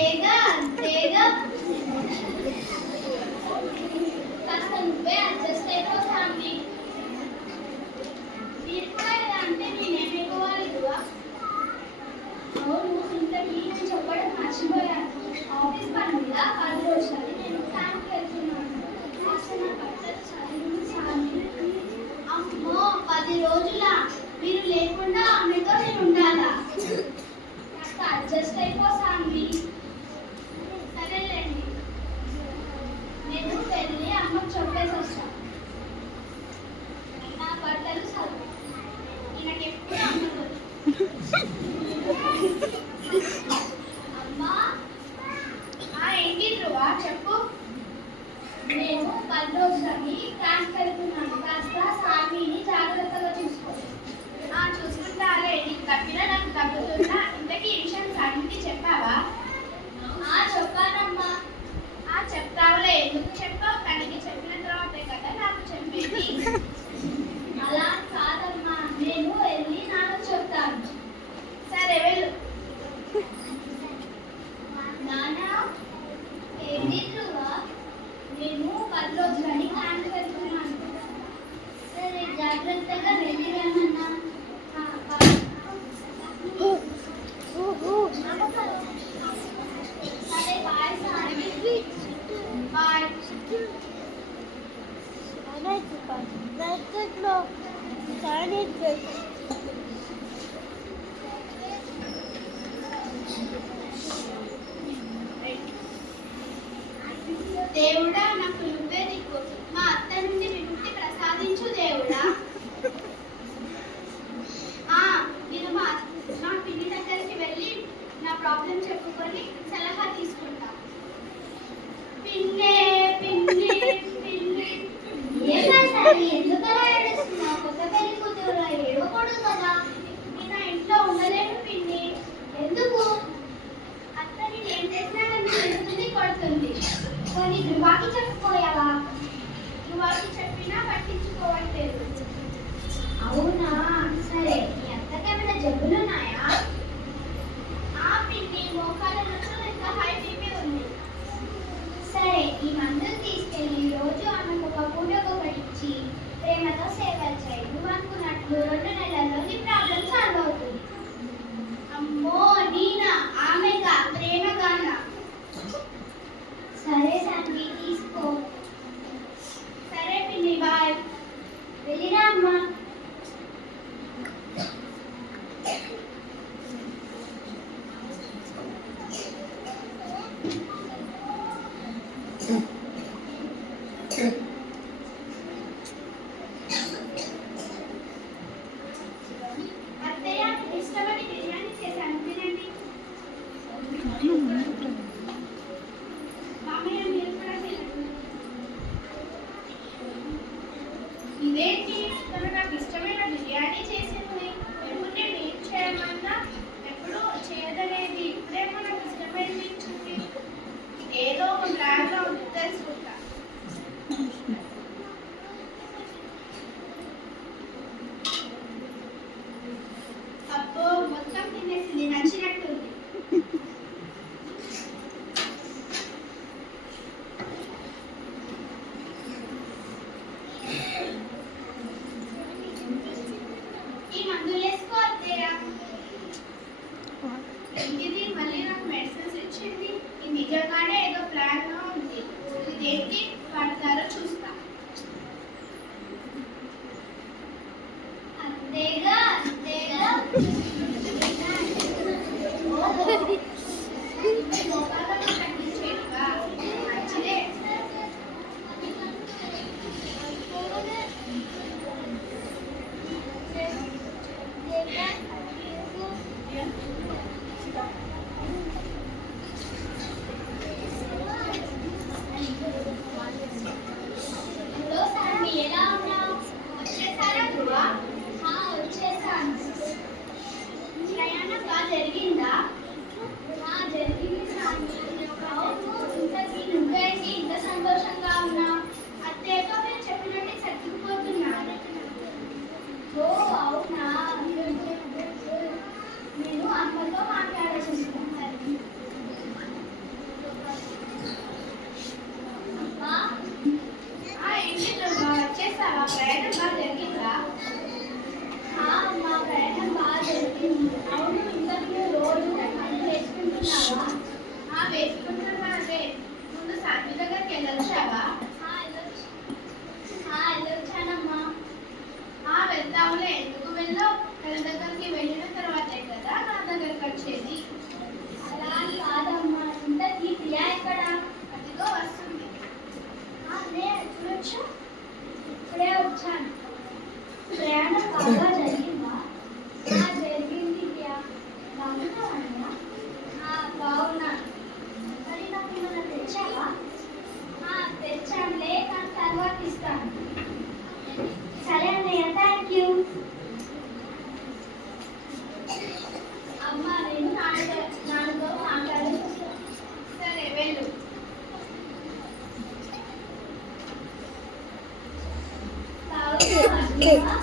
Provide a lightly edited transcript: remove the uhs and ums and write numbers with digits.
అంతేగా అంతేగా కాస్త నువ్వే అడ్జస్ట్ అయిపోతాన్ని మీరు కూడా ఇలా అంటే నేనేమైపోవాలి ఇదివా అవును ఇంతకీ నేను చెప్పడం మర్చిపోయాను ఆఫీస్ పని మీద 10 రోజులని నేను క్యాంప్కి వెళ్తున్నాను అసలు నా బట్టలు చదివి సామి అమ్మో 10 రోజుల మీరు లేకుండా ఆమెతో నేను ఉండాలా కాస్త అడ్జస్ట్ అయిపోసాండి సరేలేండి నేను వెళ్ళి అమ్మకు చెప్పేసి వస్తాను నా బట్టలు చదువు ఈయనకి ఎప్పుడు అమ్మదు అమ్మా ఏంటి ధ్రువ చెప్పు నేను 10 రోజులని క్లాస్ వెళ్తున్నాను కాస్త సామిని జాగ్రత్తగా చూసుకో చూసుకుంటాలే నీకు తప్పినా నాకు తగ్గుతున్నా ఇంతకీ ఈ విషయం సామికి చెప్పావా చెప్పానమ్మా చెప్తావులే ఎందుకు చెప్పావు తనకి చెప్పిన తర్వాతే కదా నాకు చెప్పేది అలా కాదమ్మా నేను వెళ్ళి నాకు చెప్తాను సరే వెళ్ళు నాన్న ఏంటి ధ్రువ నేను 10 రోజులని క్యాంప్ వెళ్తున్నాను సరే జాగ్రత్తగా వెళ్ళి రమ్మన్నా సరే బాయ్ సామి బాయ్ దేవుడా నాకు నువ్వే దిక్కు మా అత్త నుండి విముక్తి ప్రసాదించు దేవుడా నేను మా పిన్ని దగ్గరికి వెళ్ళి నా ప్రాబ్లం చెప్పుకొని సలహా తీసుకుంటా పిన్నే పిన్ని పిన్ని ఎందుకలా ఏడుస్తున్నావు కొత్త పెళ్లి కూతురు ఏడవకూడదు కదా నేను నా ఇంట్లో ఉండలేను పిన్ని ఎందుకు అత్త నేను ఏం చేసినా నన్ను తిడుతుంది కొడుతుంది కొన్ని ధృవాకి చెప్పుకోయావా ధృవాకి చెప్పినా పట్టించుకోవట్లేదు అవునా సరే మీ అత్తకేమైనా జబ్బులున్నాయా పిన్ని మోకాల నొప్పులు ఇంకా హై బీపీ ఉంది సరే ఈ మందులు తీసుకెళ్ళి రోజు ఆమెకు ఒక పూట ఒకటి ఇచ్చి ప్రేమతో సేవలు చేయి నువ్వు అనుకున్నట్లు 2 నెలల్లో నీ ప్రాబ్లం సాల్వ్ అవుతుంది అమ్మో నీనా ఆమెగా ప్రేమగానా సరే సంగీ తీసుకో సరే పిన్ని బాయ్ వెళ్ళిరా అమ్మా అత్తయ్య ఇష్టమని బిర్యానీ చేశాను తినండి మామయ్య మీరు కూడా తినండి ఇదేంటి తను నాకు ఇష్టమైన బిర్యానీ చేసింది ఎప్పుడు నేను ఏం చేయమన్నా ఎప్పుడు చేయదనేది ఇప్పుడేమో నాకు ఇష్టమైనది ఇచ్చింది ఏదో ఒక ప్లాన్లో ఉంది తెలుసుకుంటా అబ్బో మొత్తం తినేసింది నచ్చినట్టుంది ఈ మందులు వేసుకో అత్తయ్య ఇది మళ్ళీ నాకు మెడిసిన్స్ ఇచ్చింది ఇది నిజంగానే ఏదో ప్లాన్ గా ఉంది ఇది దేనికి పడతారో చూస్తా అంతేగా అంతేగా మంచిదే దేవా